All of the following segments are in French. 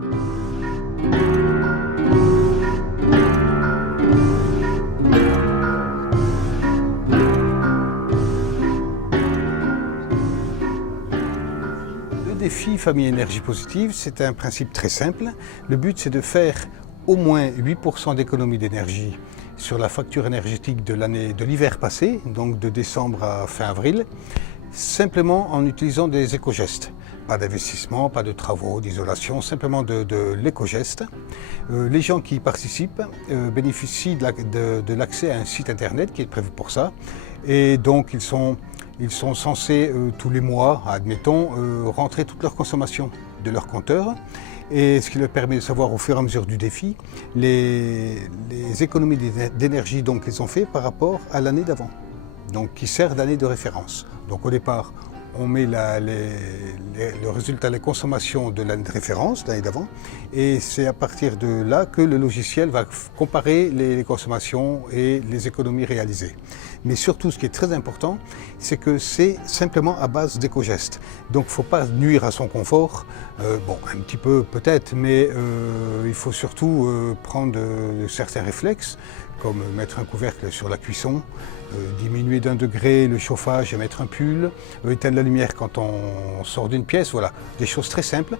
Le défi Famille Énergie Positive, c'est un principe très simple. Le but, c'est de faire au moins 8% d'économie d'énergie sur la facture énergétique de l'hiver passé, donc de décembre à fin avril, simplement en utilisant des éco-gestes. Pas d'investissement, pas de travaux, d'isolation, simplement de l'éco-geste. Les gens qui y participent bénéficient de l'accès à un site internet qui est prévu pour ça. Et donc ils sont censés tous les mois, admettons, rentrer toute leur consommation de leur compteur. Et ce qui leur permet de savoir au fur et à mesure du défi les économies d'énergie qu'ils ont fait par rapport à l'année d'avant, donc qui sert d'année de référence. Donc au départ, on met le résultat, les consommations de l'année de référence, l'année d'avant, et c'est à partir de là que le logiciel va comparer les consommations et les économies réalisées. Mais surtout, ce qui est très important, c'est que c'est simplement à base d'éco-gestes. Donc il ne faut pas nuire à son confort, bon, un petit peu peut-être, mais il faut surtout prendre certains réflexes, comme mettre un couvercle sur la cuisson, diminuer d'1 degré le chauffage et mettre un pull, éteindre la lumière quand on sort d'une pièce, voilà, des choses très simples.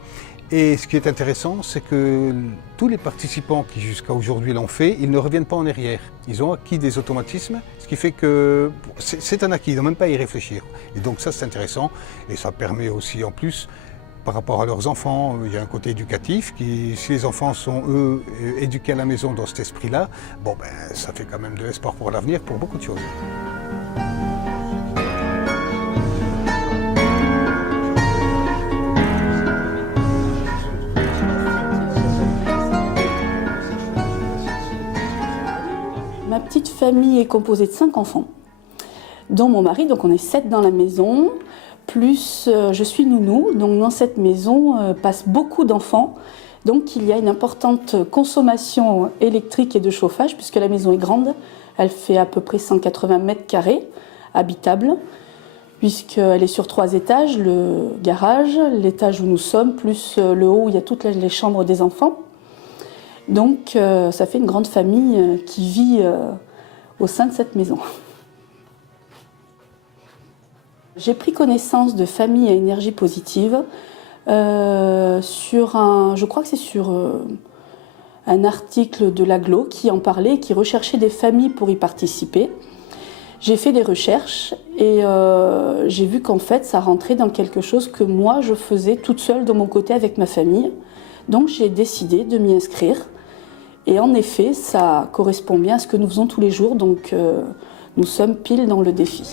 Et ce qui est intéressant, c'est que tous les participants qui jusqu'à aujourd'hui l'ont fait, ils ne reviennent pas en arrière. Ils ont acquis des automatismes, ce qui fait que c'est un acquis, ils n'ont même pas à y réfléchir. Et donc ça, c'est intéressant et ça permet aussi en plus, par rapport à leurs enfants, il y a un côté éducatif qui, si les enfants sont eux éduqués à la maison dans cet esprit-là, bon ben ça fait quand même de l'espoir pour l'avenir, pour beaucoup de choses. Ma petite famille est composée de 5 enfants, dont mon mari, donc on est 7 dans la maison. Plus je suis nounou, donc dans cette maison passent beaucoup d'enfants. Donc il y a une importante consommation électrique et de chauffage, puisque la maison est grande. Elle fait à peu près 180 mètres carrés, habitable, puisqu'elle est sur 3 étages, le garage, l'étage où nous sommes, plus le haut où il y a toutes les chambres des enfants. Donc ça fait une grande famille qui vit au sein de cette maison. J'ai pris connaissance de Famille à énergie positive je crois que c'est sur un article de l'Aglo qui en parlait, qui recherchait des familles pour y participer. J'ai fait des recherches et j'ai vu qu'en fait ça rentrait dans quelque chose que moi je faisais toute seule de mon côté avec ma famille. Donc j'ai décidé de m'y inscrire et en effet ça correspond bien à ce que nous faisons tous les jours, donc nous sommes pile dans le défi.